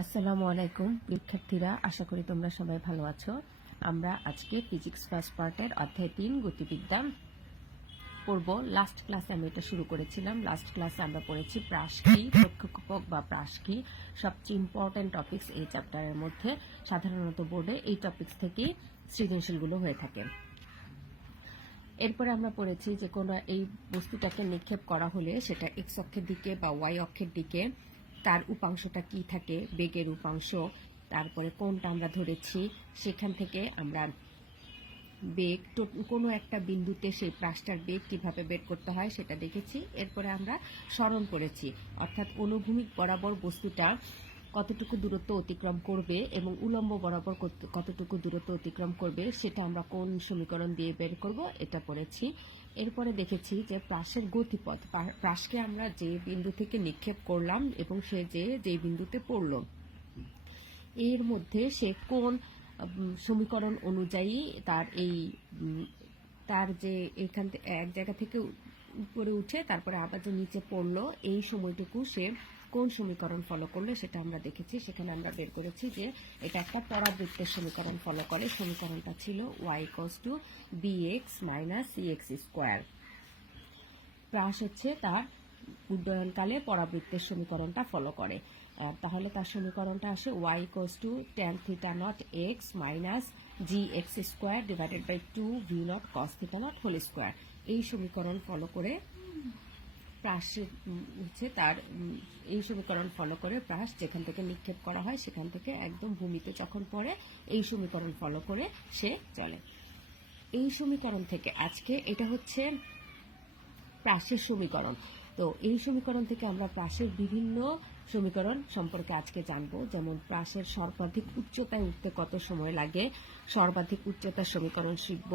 আসসালামু আলাইকুম শিক্ষার্থীরা, আশা করি তোমরা সবাই ভালো আছো। আমরা আজকে ফিজিক্স ফার্স্ট পার্টের অধ্যায় 3 গতিবিদ্যা পড়ব। লাস্ট ক্লাসে আমি এটা শুরু করেছিলাম। লাস্ট ক্লাসে আমরা পড়েছি প্রাস কি, প্রক্ষেপক বা প্রাস কি, সবচেয়ে ইম্পর্টেন্ট টপিকস এই চ্যাপ্টারের মধ্যে। সাধারণত বোর্ডে এই টপিকস থেকেই সৃজনশীলগুলো হয়ে থাকে। এরপরে আমরা পড়েছি যে কোনো এই বস্তুটাকে নিক্ষেপ করা হলে সেটা এক্স অক্ষের দিকে বা ওয়াই অক্ষের দিকে তার উপাংশটা কি থাকে, বেগের উপাংশ, তারপরে কোনটা আমরা ধরেছি, সেখান থেকে আমরা বেগ কোনো একটা বিন্দুতে সেই প্রাসটার বেগ কিভাবে বের করতে হয় সেটা দেখেছি। এরপরে আমরা সরণ করেছি, অর্থাৎ অনুভূমিক বরাবর বস্তুটা কতটুকু দূরত্ব অতিক্রম করবে এবং উলম্ব বরাবর কতটুকু দূরত্ব অতিক্রম করবে সেটা আমরা কোন সমীকরণ দিয়ে বের করব এটা পড়েছি। এরপরে দেখেছি যে প্রাসের গতিপথ, প্রাসকে আমরা যে বিন্দু থেকে নিক্ষেপ করলাম এবং সে যে বিন্দুতে পড়ল এর মধ্যে সে কোন সমীকরণ অনুযায়ী তার যে এখান থেকে এক জায়গা থেকে উপরে উঠে তারপরে আবার যে নিচে পড়লো এই সময়টুকু সে কোন সমীকরণ ফলো করলে সেটা আমরা দেখেছি। সেখানে আমরা বের করেছি যে এটা একটা পরাবৃত্তের সমীকরণ ফলো করে। সমীকরণটা ছিল y = bx - cx স্কয়ার। প্রাস হচ্ছে তার উড্ডয়নকালে পরাবৃত্তের সমীকরণটা ফলো করে। তাহলে তার সমীকরণটা আসে y = tan θ0 x - gx square divided by 2v0 cos θ0 whole square. এই সমীকরণ ফলো করে প্রাস হচ্ছে তার এই সমীকরণ ফলো করে প্রাস যেখান থেকে নিক্ষেপ করা হয় সেখান থেকে একদম ভূমিতে যখন পড়ে এই সমীকরণ ফলো করে সে চলে। এই সমীকরণ থেকে আজকে এটা হচ্ছে প্রাসের সমীকরণ। তো এই সমীকরণ থেকে আমরা প্রাসের বিভিন্ন সমীকরণ সম্পর্কে আজকে জানবো, যেমন প্রাসের সর্বাধিক উচ্চতায় উঠতে কত সময় লাগে, সর্বাধিক উচ্চতার সমীকরণ শিখব।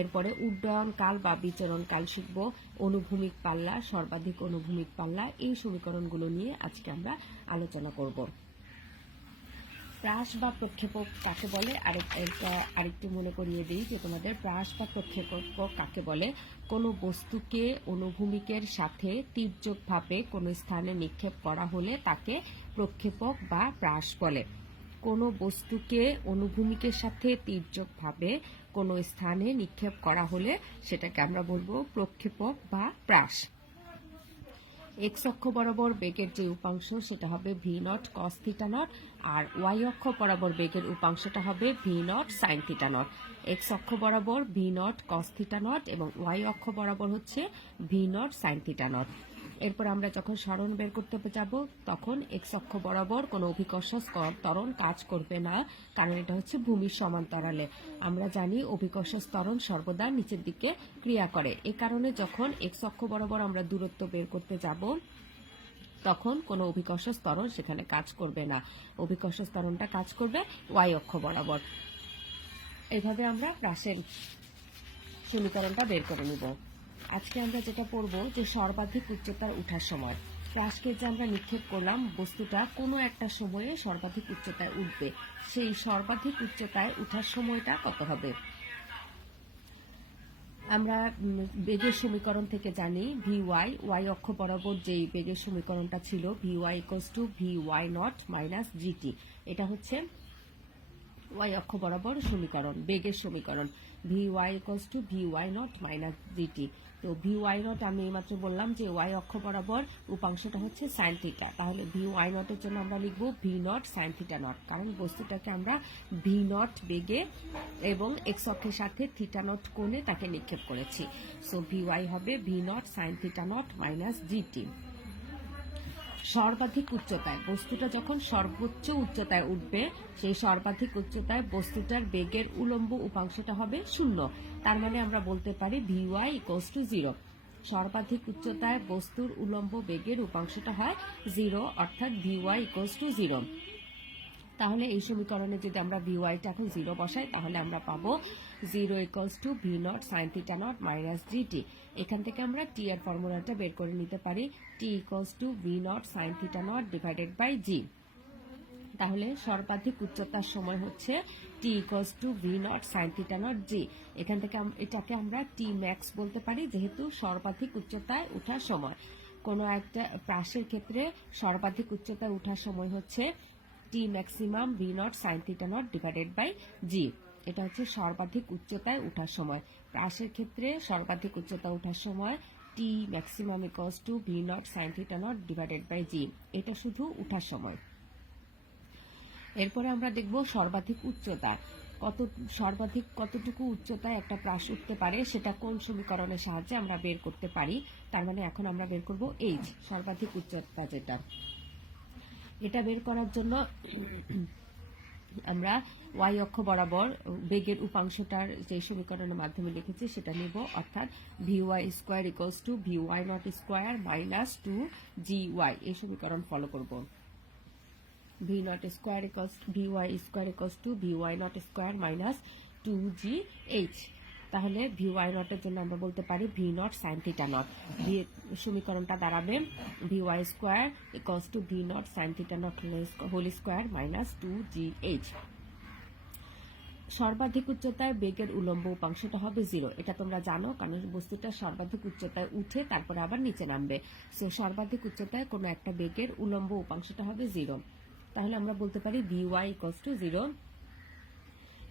এরপরে উড্ডয়ন কাল বা বিচরণ কাল শিখব, অনুভূমিক পাল্লা, সর্বাধিক অনুভূমিক পাল্লা, এই সমীকরণগুলো নিয়ে আজকে আমরা আলোচনা করব। প্রাস বা প্রক্ষেপক কাকে বলে আরেকটু মনে করিয়ে দিই যে তোমাদের প্রাস বা প্রক্ষেপক কাকে বলে। কোনো বস্তুকে অনুভূমিকের সাথে তির্যকভাবে কোনো স্থানে নিক্ষেপ করা হলে তাকে প্রক্ষেপক বা প্রাস বলে। কোনো বস্তুকে অনুভূমিকের সাথে তির্যকভাবে কোনো স্থানে নিক্ষেপ করা হলে সেটাকে আমরা বলবো প্রক্ষেপক বা প্রাস। এক্স অক্ষ বরাবর বেগের যে উপাংশ সেটা হবে v0 cos θ0, আর ওয়াই অক্ষ বরাবর বেগের উপাংশটা হবে v0 sin θ0। এক্স অক্ষ বরাবর v0 cos θ0 এবং ওয়াই অক্ষ বরাবর হচ্ছে v0 sin θ0। এরপর আমরা যখন সরণ বের করতে যাব তখন এক্স অক্ষ বরাবর কোনো অভিকর্ষ ত্বরণ কাজ করবে না, কারণ এটা হচ্ছে ভূমির সমান্তরালে। আমরা জানি অভিকর্ষ ত্বরণ সর্বদা নিচের দিকে ক্রিয়া করে। এ কারণে যখন এক্স অক্ষ বরাবর আমরা দূরত্ব বের করতে যাব তখন কোনো অভিকর্ষ ত্বরণ সেখানে কাজ করবে না, অভিকর্ষ ত্বরণটা কাজ করবে ওয়াই অক্ষ বরাবর। এইভাবে আমরা প্রাসের সমীকরণটা বের করে নিব। আজকে আমরা যেটা পড়বো যে সর্বাধিক উচ্চতার উঠার সময়। প্রাসকে যে আমরা নিক্ষেপ করলাম বস্তুটা কোনো একটা সময়ে সর্বাধিক উচ্চতায় উঠবে, সেই সর্বাধিক উচ্চতায় উঠার সময়টা কত হবে। আমরা বেগের সমীকরণ থেকে জানি vy, ওয়াই অক্ষ বরাবর যেই বেগের সমীকরণটা ছিল vy = vy0 - gt, এটা হচ্ছে ওয়াই অক্ষ বরাবর সমীকরণ, বেগের সমীকরণ vy = vy0 - gt। তো vy0 আমি এইমাত্র বললাম যে ওয়াই অক্ষ বরাবর উপাংশটা হচ্ছে sin θ, তাহলে vy0 এর জন্য আমরা লিখব v0 sin θ0, কারণ বস্তুটাকে আমরা v0 বেগে এবং x অক্ষের সাথে θ0 কোণে তাকে নিক্ষেপ করেছি। সো vy হবে v0 sin θ0 - gt। সর্বাধিক উচ্চতায় বস্তুটা যখন সর্বোচ্চ উচ্চতায় উঠবে সেই সর্বাধিক উচ্চতায় বস্তুটার বেগের উলম্ব উপাংশটা হবে 0, তার মানে আমরা বলতে পারি vy = 0। সর্বাধিক উচ্চতায় বস্তুর উলম্ব বেগের উপাংশটা হয় 0, অর্থাৎ vy = 0। তাহলে এই সমীকরণে যদি আমরা ভিওয়াইটা এখন 0 বসাই তাহলে আমরা পাবো 0 = v0 sin θ0 - gt। এখান থেকে আমরা t এর ফর্মুলাটা বের করে নিতে পারি, t = v0 sin θ0 divided by g। তাহলে সর্বাধিক উচ্চতার সময় হচ্ছে t = v0 sin θ0 g। এখান থেকে এটাকে আমরা t max বলতে পারি, যেহেতু সর্বাধিক উচ্চতায় ওঠার সময়। কোনো একটা প্রাসের ক্ষেত্রে সর্বাধিক উচ্চতায় ওঠার সময় হচ্ছে T maximum V not sine theta not divided by G. এটা হচ্ছে সর্বাধিক উচ্চতায় ওঠার সময়। হ্রাসের ক্ষেত্রে সর্বাধিক উচ্চতা ওঠার সময় T maximum equals to V not sine theta not divided by G. এটা শুধু ওঠার সময়। এরপরে আমরা দেখব সর্বাধিক উচ্চতা সর্বাধিক কতটুকু উচ্চতায় একটা প্রাস উঠতে পারে সেটা কোন সমীকরণের সাহায্যে আমরা বের করতে পারি। তার মানে এখন আমরা বের করব এইচ, সর্বাধিক উচ্চতা যেটা। এটা বের করার জন্য আমরা ওয়াই অক্ষ বরাবর বেগের উপাংশটার যে সমীকরণের মাধ্যমে লিখেছি সেটা নেব, অর্থাৎ V Y square equals to V Y not square minus 2GY। এই সমীকরণ ফলো করব। V not square equals V Y square equals to V Y not square minus 2GH। তাহলে ভি ওয়াই নটের জন্য আমরা বলতে পারি V not sine theta not. সমীকরণটা দাঁড়াবে V Y square equals to V not sine theta not whole square minus 2GH। সর্বাধিক উচ্চতায় বেগের উলম্ব উপাংশটা হবে 0। এটা তোমরা জানো, কারণ বস্তুটা সর্বাধিক উচ্চতায় উঠে তারপরে আবার নিচে নামবে। সো সর্বাধিক উচ্চতায় কোনো একটা বেগের উলম্ব উপাংশটা হবে 0। তাহলে আমরা বলতে পারি ভি ওয়াই ইকুয়ালস টু 0।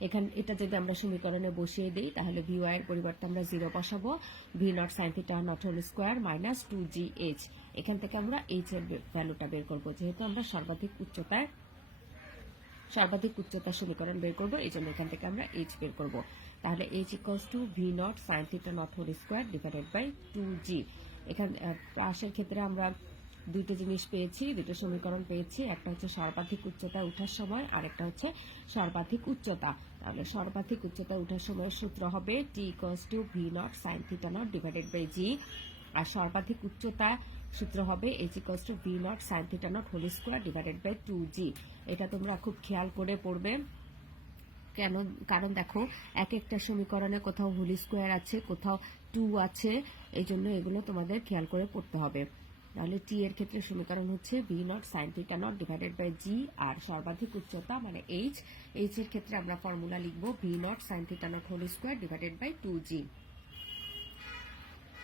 এখানে এটা যদি আমরা সমীকরণে বসিয়ে দিই তাহলে ভি ওয়াই এর পরিবর্তে আমরা 0 বসাবো। V not sine theta not whole square minus 2GH। এখান থেকে আমরা এইচ এর ভ্যালুটা বের করব, যেহেতু আমরা সর্বাধিক উচ্চতার সমীকরণ বের করব, এই জন্য এখান থেকে আমরা এইচ বের করব। তাহলে H equals to V not sine theta not whole square divided by 2G। এখানে প্রাসের ক্ষেত্রে আমরা দুইটা জিনিস পেয়েছি, দুটো সমীকরণ পেয়েছি। একটা হচ্ছে সর্বাধিক উচ্চতায় ওঠার সময়, আর একটা হচ্ছে সর্বাধিক উচ্চতা। তাহলে সর্বাধিক উচ্চতায় ওঠার সময়ের সূত্র হবে T equals to V not sine theta not divided by G, আর সর্বাধিক উচ্চতা সূত্র হবে H equals to V not sine theta not whole square divided by 2G। এটা তোমরা খুব খেয়াল করে পড়বে। কেন? কারণ দেখো এক একটা সমীকরণে কোথাও হোল স্কোয়ার আছে, কোথাও 2 আছে, এই জন্য এগুলো তোমাদের খেয়াল করে পড়তে হবে। তাহলে টি এর ক্ষেত্রে সমীকরণ হচ্ছে V not sine theta not divided by G, আর সর্বাধিক উচ্চতা মানে এইচ এর ক্ষেত্রে আমরা ফর্মুলা লিখবো V not sine theta not whole square divided by 2G।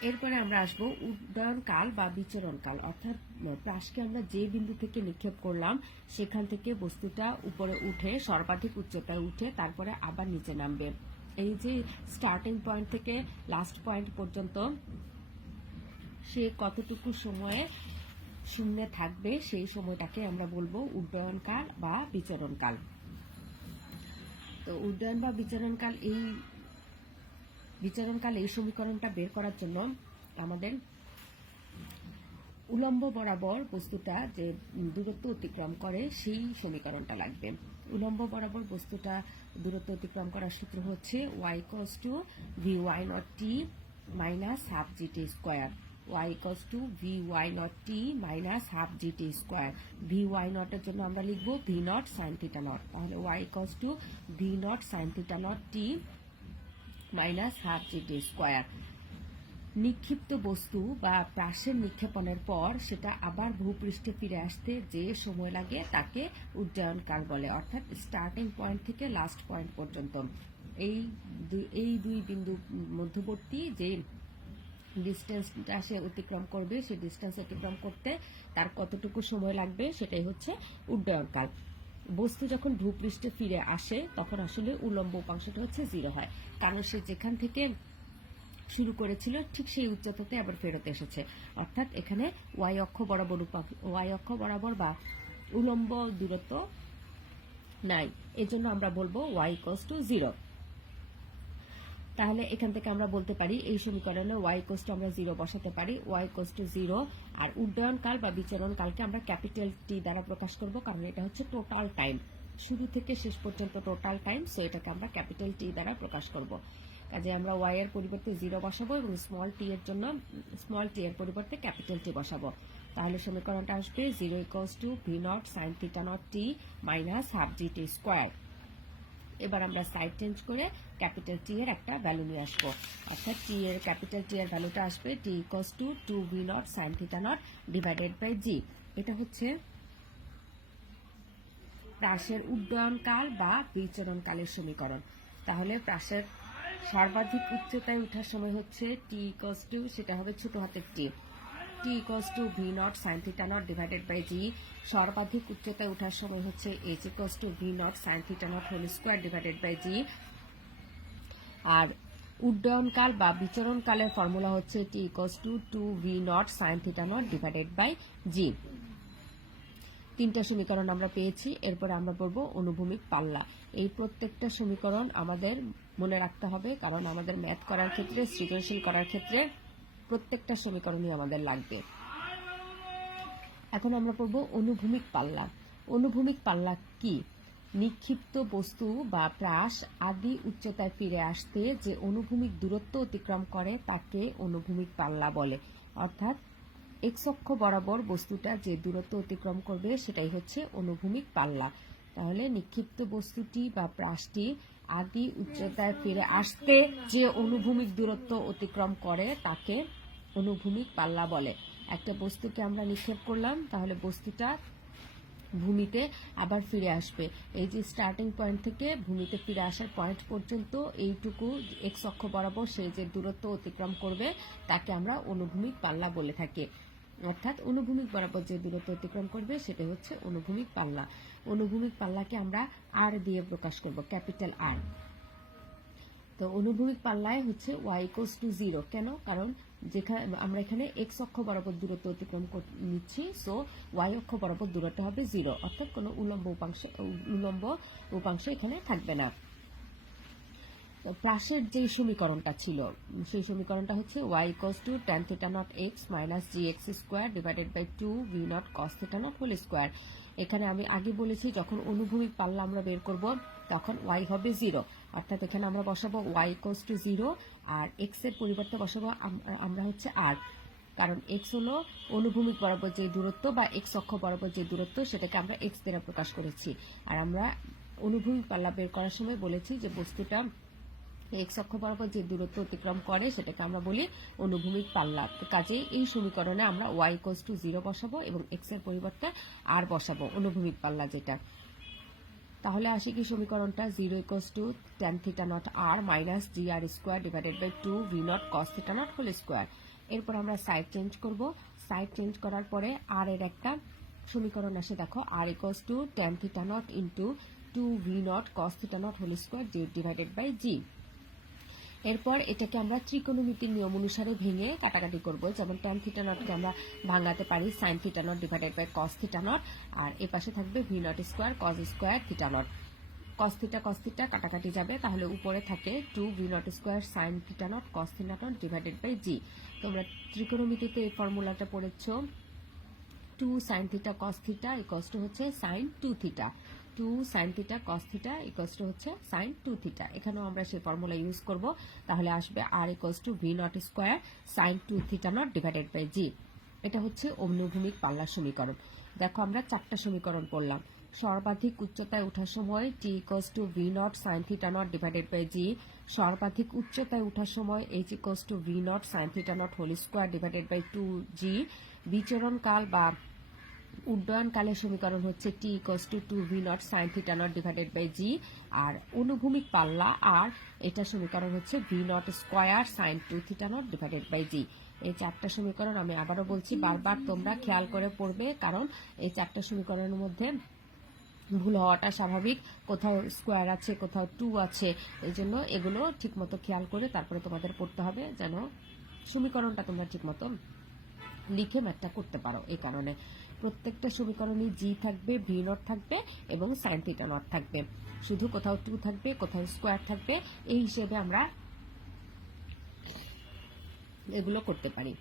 এরপরে আমরা আসবো উড্ডয়ন কাল বা বিচরণ কাল, অর্থাৎ প্রাসকে আমরা যে বিন্দু থেকে নিক্ষেপ করলাম সেখান থেকে বস্তুটা উপরে উঠে সর্বাধিক উচ্চতায় উঠে তারপরে আবার নিচে নামবে। এই যে স্টার্টিং পয়েন্ট থেকে লাস্ট পয়েন্ট পর্যন্ত সে কতটুকু সময়ে শূন্যে থাকবে সেই সময়টাকে আমরা বলবো উড্ডয়ন কাল বা বিচরণ কাল। তো উড্ডয়ন বা বিচরণকাল এই সমীকরণটা বের করার জন্য আমাদের উলম্ব বরাবর বস্তুটা যে দূরত্ব অতিক্রম করে সেই সমীকরণটা লাগবে। উলম্ব বরাবর বস্তুটা দূরত্ব অতিক্রম করার সূত্র হচ্ছে y equals to V Y naught T minus half G T square. y equals to V Y naught T minus half G T square. V Y নটের জন্য আমরা লিখবো V not sine theta naught. তাহলে y equals to V not sine theta naught T minus half G T square. নিক্ষিপ্ত বস্তু বা প্রাসের নিক্ষেপণের পর সেটা আবার ভূপৃষ্ঠে ফিরে আসতে যে সময় লাগে তাকে উড্ডয়ন কাল বলে, অর্থাৎ স্টার্টিং পয়েন্ট থেকে লাস্ট পয়েন্ট পর্যন্ত এই দুই বিন্দু মধ্যবর্তী যে ডিস্টেন্সটা সে অতিক্রম করবে সেই ডিস্টেন্স অতিক্রম করতে তার কতটুকু সময় লাগবে সেটাই হচ্ছে উড্ডয়ন কাল। বস্তু যখন ভূপৃষ্ঠে ফিরে আসে তখন আসলে উলম্ব উপাংশটা হচ্ছে 0 হয়, কারণ সে যেখান থেকে শুরু করেছিল ঠিক সেই উচ্চতাতে আবার ফেরত এসেছে, অর্থাৎ এখানে ওয়াই অক্ষ বরাবর বা উলম্ব দূরত্ব নাই, এজন্য আমরা বলবো y ইকুয়ালস টু 0। তাহলে এখান থেকে আমরা বলতে পারি এই সমীকরণে y ইকুয়ালস টু আমরা 0 বসাতে পারি, y ইকুয়ালস টু 0। আর উড্ডয়ন কাল বা বিচরণ কালকে আমরা ক্যাপিটাল টি দ্বারা প্রকাশ করব, কারণ এটা হচ্ছে টোটাল টাইম, শুরু থেকে শেষ পর্যন্ত টোটাল টাইম। সো এটাকে আমরা ক্যাপিটাল টি দ্বারা প্রকাশ করব। কাজে আমরা y এর পরিবর্তে 0 বসাবো এবং স্মল টি এর জন্য স্মল টি এর পরিবর্তে ক্যাপিটাল টি বসাবো। তাহলে সমীকরণটা আসবে 0 equals to V not sine theta naught T minus half G T square. এবার আমরা সাইড চেঞ্জ করে ক্যাপিটাল টি এর একটা ভ্যালু নিয়ে আসবো, অর্থাৎ ক্যাপিটাল টি এর ভ্যালুটা আসবে T equals to 2 V not sine theta not divided by G. এটা হচ্ছে প্রাসের উড্ডয়ন কাল বা বিচরণ কালের সমীকরণ। তাহলে প্রাসের সর্বাধিক উচ্চতায় ওঠার সময় হচ্ছে টি ইকুয়ালস টু, সেটা হবে ছোট হাতের T, T equals to V not sine theta not divided by G. সর্বাধিক উচ্চতায় ওঠার সময় হচ্ছে H equals to V not sine theta not whole square divided by G. আর উড্ডয়নকাল বা বিচরণকালের ফর্মুলা হচ্ছে T equals to 2v naught sine theta not divided by G. তিনটা সমীকরণ আমরা পেয়েছি। এরপরে আমরা পড়বো অনুভূমিক পাল্লা। এই প্রত্যেকটা সমীকরণ আমাদের মনে রাখতে হবে, কারণ আমাদের ম্যাথ করার ক্ষেত্রে, সৃজনশীল করার ক্ষেত্রে প্রত্যেকটা সমীকরণই আমাদের লাগবে। এখন আমরা পড়বো অনুভূমিক পাল্লা। অনুভূমিক পাল্লা কি? নিক্ষিপ্ত বস্তু বা প্রাস আদি উচ্চতায় ফিরে আসতে যে অনুভূমিক দূরত্ব অতিক্রম করে তাকে অনুভূমিক পাল্লা বলে। অর্থাৎ এক্স অক্ষ বরাবর বস্তুটা যে দূরত্ব অতিক্রম করবে সেটাই হচ্ছে অনুভূমিক পাল্লা। তাহলে নিক্ষিপ্ত বস্তুটি বা প্রাসটি আদি উচ্চতায় ফিরে আসতে যে অনুভূমিক দূরত্ব অতিক্রম করে তাকে অনুভূমিক পাল্লা বলে। একটা বস্তুকে আমরা নিক্ষেপ করলাম, তাহলে বস্তুটা ভূমিতে আবার ফিরে আসবে। এই যে স্টার্টিং পয়েন্ট থেকে ভূমিতে ফিরে আসার পয়েন্ট পর্যন্ত এইটুকু এক্স অক্ষ বরাবর সে যে দূরত্ব অতিক্রম করবে তাকে আমরা অনুভূমিক পাল্লা বলে থাকি। অর্থাৎ অনুভূমিক বরাবর যে দূরত্ব অতিক্রম করবে সেটা হচ্ছে অনুভূমিক পাল্লা। অনুভূমিক পাল্লাকে আমরা আর দিয়ে প্রকাশ করব, ক্যাপিটাল আর। তো অনুভূমিক পাল্লায় হচ্ছে y ইকুয়ালস টু 0। কেন? কারণ যেখানে আমরা এখানে x অক্ষ বরাবর দূরত্ব অতিক্রম নিচ্ছি, সো y অক্ষ বরাবর দূরত্ব হবে 0, অর্থাৎ কোনো উল্লম্ব উপাংশ এখানে থাকবে না। প্রাসের যে সমীকরণটা ছিল সেই সমীকরণটা হচ্ছে y equals to tan theta not x minus gx square divided by 2v not cos theta not whole square. এখানে আমি আগে বলেছি যখন অনুভূমিক পাল্লা আমরা বের করব তখন y হবে 0, অর্থাৎ এখানে আমরা বসাবো y ইকুয়ালস টু 0 আর x এর পরিবর্তে বসাবো আমরা হচ্ছে r, কারণ x হলো অনুভূমিক বরাবর যে দূরত্ব বা x অক্ষ বরাবর যে দূরত্ব সেটাকে আমরা x দ্বারা প্রকাশ করেছি। আর আমরা অনুভূমিক পাল্লা বের করার সময় বলেছি যে বস্তুটা এক্স অক্ষ বরাবর যে দূরত্ব অতিক্রম করে সেটাকে আমরা বলি অনুভূমিক পাল্লা। কাজেই এই সমীকরণে আমরা y ইকুয়ালস টু 0 বসাবো এবং x এর পরিবর্তে r বসাবো, অনুভূমিক পাল্লা যেটা। তাহলে আসি কি সমীকরণটা, 0 equals to tan theta not r minus gr square divided by 2v not cos theta not whole square. এরপর আমরা সাইড চেঞ্জ করব। সাইড চেঞ্জ করার পরে r এর একটা সমীকরণ আসে, দেখো r equals to tan theta not into 2v not cos theta not whole square divided by g। এরপর এটাকে আমরা ত্রিকোণমিতির নিয়ম অনুসারে ভেঙে কাটাকাটি করব। যেমন tan থিটা নটকে আমরা ভাঙাতে পারি sin theta not divided by cos theta naught, আর এ পাশে থাকবে v not square cos square theta naught. cos theta কাটাকাটি যাবে, তাহলে উপরে থাকে 2v naught square sin theta naught cos theta not divided by g। তোমরা ত্রিকোণমিতিতে এই ফর্মুলাটা পড়েছো, 2 sin theta cos theta equals to হচ্ছে sin 2 theta, 2 sin theta cos theta equals to হচ্ছে sin 2 থিটা। এখানেও আমরা সেই ফর্মুলা ইউজ করব, তাহলে আসবে r equals to v not square sin 2 theta not divided by g। এটা হচ্ছে অনুভূমিক পাল্লার সমীকরণ। দেখো আমরা চারটা সমীকরণ পড়লাম। সর্বাধিক উচ্চতায় ওঠার সময় t ইকুয়ালস টু v নট sin theta not divided by g। সর্বাধিক উচ্চতায় ওঠার সময় h ইকুয়ালস টু v নট sin theta not whole square divided by 2g। বিচরণকাল বা উড্ডয়নকালের সমীকরণ হচ্ছে t equals to 2v not sin theta not divided by g। আর অনুভূমিক পাল্লা আর এটা সমীকরণ হচ্ছে v not square sin 2 theta not divided by g। এই চারটা সমীকরণ আমি আবারও বলছি, বারবার তোমরা খেয়াল করে পড়বে, কারণ এই চারটা সমীকরণের মধ্যে ভুল হওয়াটা স্বাভাবিক। কোথাও স্কোয়ার আছে, কোথাও 2 আছে, এই জন্য এগুলো ঠিকমতো খেয়াল করে তারপরে তোমাদের পড়তে হবে, যেন সমীকরণটা তোমরা ঠিকমতো লিখে ম্যাথটা করতে পারো। এই কারণে প্রত্যেকটা সমীকরণে জি থাকবে, ভি নট থাকবে এবং সাইন থিটা নট থাকবে, শুধু কোথাও 2 থাকবে, কোথাও স্কোয়ার থাকবে, এই হিসেবে আমরা এগুলো করতে পারি।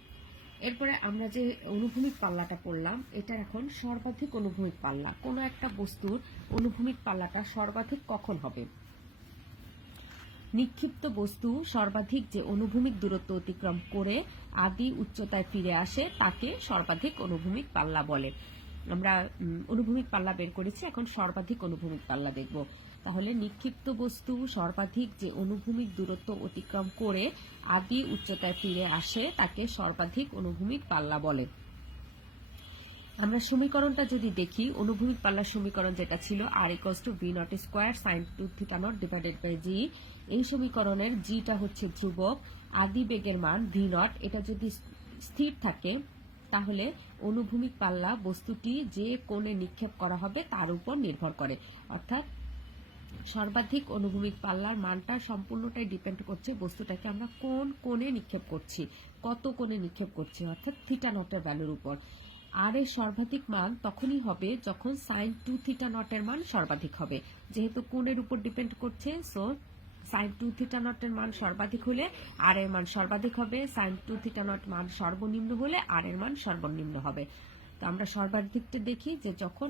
এরপরে আমরা যে অনুভূমিক পাল্লাটা পড়লাম, এটা এখন সর্বাধিক অনুভূমিক পাল্লা। কোনো একটা বস্তুর অনুভূমিক পাল্লাটা সর্বাধিক কখন হবে? নিক্ষিপ্ত বস্তু সর্বাধিক যে অনুভূমিক দূরত্ব অতিক্রম করে আদি উচ্চতায় ফিরে আসে তাকে সর্বাধিক অনুভূমিক পাল্লা বলে। আমরা অনুভূমিক পাল্লা বের করেছি, এখন সর্বাধিক অনুভূমিক পাল্লা দেখব। তাহলে নিক্ষিপ্ত বস্তু সর্বাধিক যে অনুভূমিক দূরত্ব অতিক্রম করে আদি উচ্চতায় ফিরে আসে তাকে সর্বাধিক অনুভূমিক পাল্লা বলে। আমরা সমীকরণটা যদি দেখি, অনুভূমিক পাল্লার সমীকরণ যেটা ছিল r equals to v not square sin 2 theta not divided by g। এই সমীকরণের gটা হচ্ছে ধ্রুবক, আদি বেগের মান v নট, এটা যদি স্থির থাকে তাহলে অনুভূমিক পাল্লা বস্তুটি যে কোণে নিক্ষেপ করা হবে তার উপর নির্ভর করে। অর্থাৎ সর্বাধিক অনুভূমিক পাল্লার মানটা সম্পূর্ণটাই ডিপেন্ড করছে বস্তুটাকে আমরা কোন কোণে নিক্ষেপ করছি, কত কোণে নিক্ষেপ করছি, অর্থাৎ থিটা নটের ভ্যালুর উপর। আর এর সর্বাধিক মান তখনই হবে যখন সাইন 2 থিটা নটের মান সর্বাধিক হবে। যেহেতু কোণের উপর ডিপেন্ড করছে, সো সাইন 2 থিটা নটের মান সর্বাধিক হলে আর এর মান সর্বাধিক হবে, সাইন 2 থিটা নট মান সর্বনিম্ন হলে আর এর মান সর্বনিম্ন হবে। তো আমরা সর্বাধিকটা দেখি যে যখন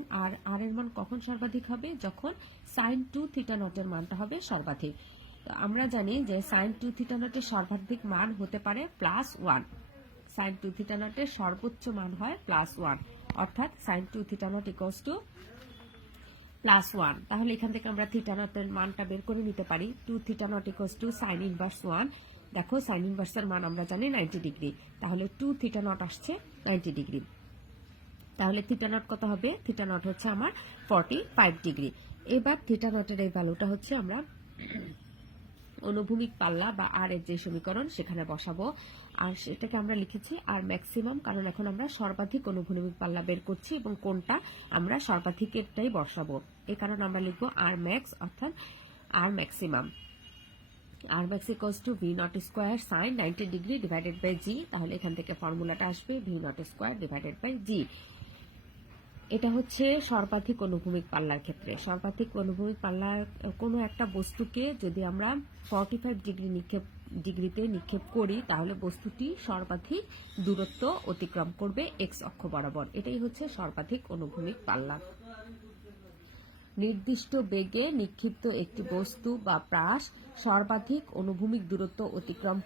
আর এর মান কখন সর্বাধিক হবে, যখন সাইন 2 থিটা নটের মানটা হবে সর্বাধিক। তো আমরা জানি যে সাইন 2 থিটা নটের সর্বাধিক মান হতে পারে +1। সাইন 2 থিটা নটের সর্বোচ্চ মান হয় +1, অর্থাৎ sine 2 theta not equals to +1। তাহলে এখান থেকে আমরা থিটা নটের মানটা বের করে নিতে পারি। 2 theta not equals two sign inverse 1। দেখো সাইন ইনভার্সের মান আমরা জানি 90 ডিগ্রি, তাহলে 2 থিটা নট আসছে 90 ডিগ্রি। তাহলে থিটা নট কত হবে? থিটা নট হচ্ছে আমার 45 ডিগ্রি। এবার থিটা নটের এই ভ্যালুটা হচ্ছে আমরা অনুভূমিক পাল্লা বা আর এর যে সমীকরণ সেখানে বসাবো, আর সেটাকে আমরা লিখেছি আর ম্যাক্সিমাম, কারণ এখন আমরা সর্বাধিক অনুভূমিক পাল্লা বের করছি এবং কোনটা আমরা সর্বাধিকেরটাই বসাবো। এই কারণে আমরা লিখবো আর ম্যাক্স, অর্থাৎ R maximum. R max equals to V not square sine 90 degree divided by G. তাহলে এখান থেকে ফর্মুলাটা আসবে V not square divided by G. এটা হচ্ছে সর্বাধিক অনুভূমিক পাল্লার ক্ষেত্রে। সর্বাধিক অনুভূমিক পাল্লার কোনো একটা বস্তুকে যদি আমরা 45 ডিগ্রিতে নিক্ষেপ করি তাহলে বস্তুটি সর্বাধিক দূরত্ব অতিক্রম করবে এক্স অক্ষ বরাবর। এটাই হচ্ছে সর্বাধিক অনুভূমিক পাল্লা। নির্দিষ্ট বেগে নিক্ষিপ্ত একটি বস্তু বা প্রাস সর্বাধিক অনুভূমিক দূরত্ব অতিক্রম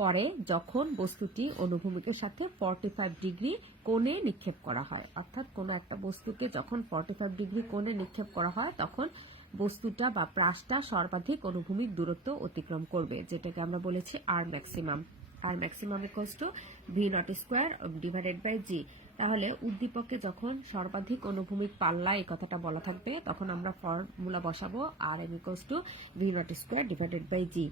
করে যখন বস্তুটি অনুভূমিকের সাথে 45 ডিগ্রি কোণে নিক্ষেপ করা হয়। অর্থাৎ কোনো একটা বস্তুকে যখন 45 ডিগ্রি কোণে নিক্ষেপ করা হয় তখন বস্তুটা বা প্রাসটা সর্বাধিক অনুভূমিক দূরত্ব অতিক্রম করবে, যেটাকে আমরা বলেছি R maximum. R maximum equals to V not square divided by G. তাহলে উদ্দীপকে যখন সর্বাধিক অনুভূমিক পাল্লা এই কথাটা বলা থাকবে তখন আমরা ফর্মুলা বসাবো R M equals to V not square divided by G.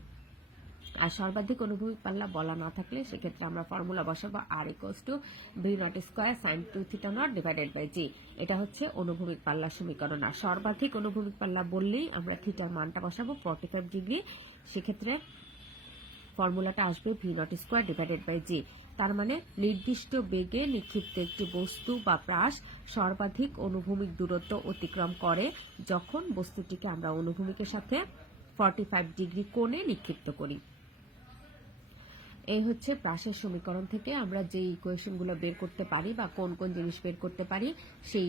আর সর্বাধিক অনুভূমিক পাল্লা বলা না থাকলে সেক্ষেত্রে আমরা ফর্মুলা বসাবো R equals to V not square sine 2 theta not divided by G. এটা হচ্ছে অনুভূমিক পাল্লার সমীকরণ। আর সর্বাধিক অনুভূমিক পাল্লা বললেই আমরা থিটার মানটা বসাবো 45 ডিগ্রি। সেক্ষেত্রে ফর্মুলাটা আসবে V not square divided by G. তার মানে নির্দিষ্ট বেগে নিক্ষিপ্ত একটি বস্তু বা প্রাস সর্বাধিক অনুভূমিক দূরত্ব অতিক্রম করে যখন বস্তুটিকে আমরা অনুভূমিকের সাথে 45 ডিগ্রি কোণে নিক্ষিপ্ত করি। এই হচ্ছে প্রাসের সমীকরণ থেকে আমরা যে ইকুয়েশনগুলো বের করতে পারি বা কোন কোন জিনিস বের করতে পারি সেই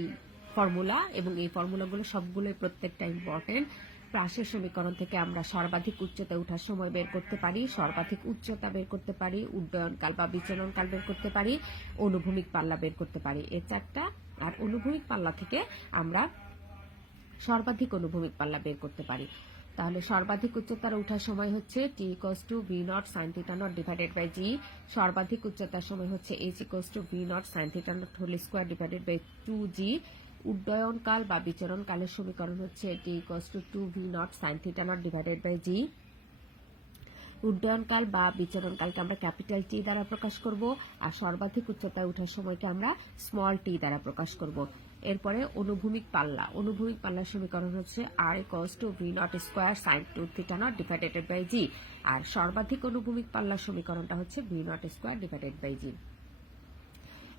ফর্মুলা, এবং এই ফর্মুলাগুলো সবগুলোই প্রত্যেকটা ইম্পর্টেন্ট। প্রাসের সমীকরণ থেকে আমরা সর্বাধিক উচ্চতায় ওঠার সময় বের করতে পারি, সর্বাধিক উচ্চতা বের করতে পারি, উড্ডয়নকাল বা বিচরণকাল বের করতে পারি, অনুভূমিক পাল্লা বের করতে পারি, এই চারটা। আর অনুভূমিক পাল্লা থেকে আমরা সর্বাধিক অনুভূমিক পাল্লা বের করতে পারি। তাহলে সর্বাধিক উচ্চতার ওঠার সময় হচ্ছে T equals to V not sine theta not divided by G. সর্বাধিক উচ্চতার সময় হচ্ছে H equals to V not sine theta not whole square divided by 2জি। উড্ডয়নকাল বা বিচরণকালের সমীকরণ হচ্ছে টি ইকুয়ালস টু 2ভি naught sine theta not divided by G. উড্ডয়নকাল বা বিচরণকালকে আমরা ক্যাপিটাল টি দ্বারা প্রকাশ করব, আর সর্বাধিক উচ্চতায় ওঠার সময়কে আমরা স্মল টি দ্বারা প্রকাশ করব। এরপরে অনুভূমিক পাল্লা। অনুভূমিক পাল্লার সমীকরণ হচ্ছে R equals to V not square sine 2 theta not divided by G. আর সর্বাধিক অনুভূমিক পাল্লার সমীকরণটা হচ্ছে V not square divided by G.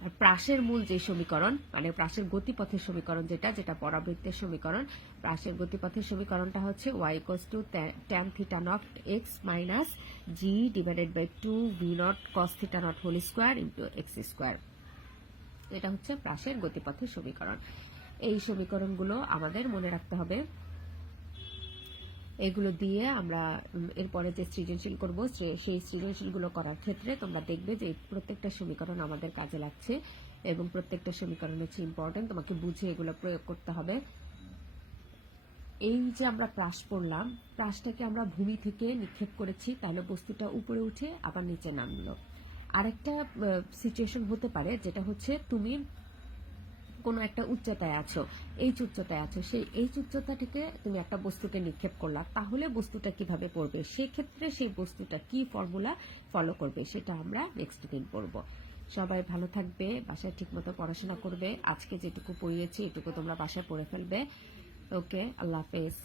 আর প্রাসের মূল যে সমীকরণ, মানে প্রাসের গতিপথের সমীকরণ যেটা পরাবৃত্তের সমীকরণ, প্রাসের গতিপথের সমীকরণটা হচ্ছে y equals to tan theta not x minus G divided by 2 V not cos theta not whole square into X square. এটা হচ্ছে প্রাসের গতিপথের সমীকরণ। এই সমীকরণগুলো আমাদের মনে রাখতে হবে। এগুলো দিয়ে আমরা এরপরে যে সৃজনশীল করব সেই সৃজনশীলগুলো করার ক্ষেত্রে তোমরা দেখবে যে প্রত্যেকটা সমীকরণ আমাদের কাজে লাগছে এবং প্রত্যেকটা সমীকরণ হচ্ছে ইম্পর্টেন্ট, তোমাকে বুঝে এগুলো প্রয়োগ করতে হবে। এই যে আমরা প্রাস পড়লাম, প্রাসটাকে আমরা ভূমি থেকে নিক্ষেপ করেছি, তাহলে বস্তুটা উপরে উঠে আবার নিচে নামলো। আরেকটা সিচুয়েশন হতে পারে যেটা হচ্ছে তুমি কোনো একটা উচ্চতায় আছো, এইচ উচ্চতায় আছো, সেই এইচ উচ্চতা থেকে তুমি একটা বস্তুকে নিক্ষেপ করলা, তাহলে বস্তুটা কিভাবে পড়বে, সেক্ষেত্রে সেই বস্তুটা কি ফর্মুলা ফলো করবে সেটা আমরা নেক্সট দিন পড়ব। সবাই ভালো থাকবে, বাসায় ঠিকমতো পড়াশোনা করবে। আজকে যেটুকু পড়িয়েছি এটুকু তোমরা বাসায় পড়ে ফেলবে। ওকে, আল্লাহ হাফেজ।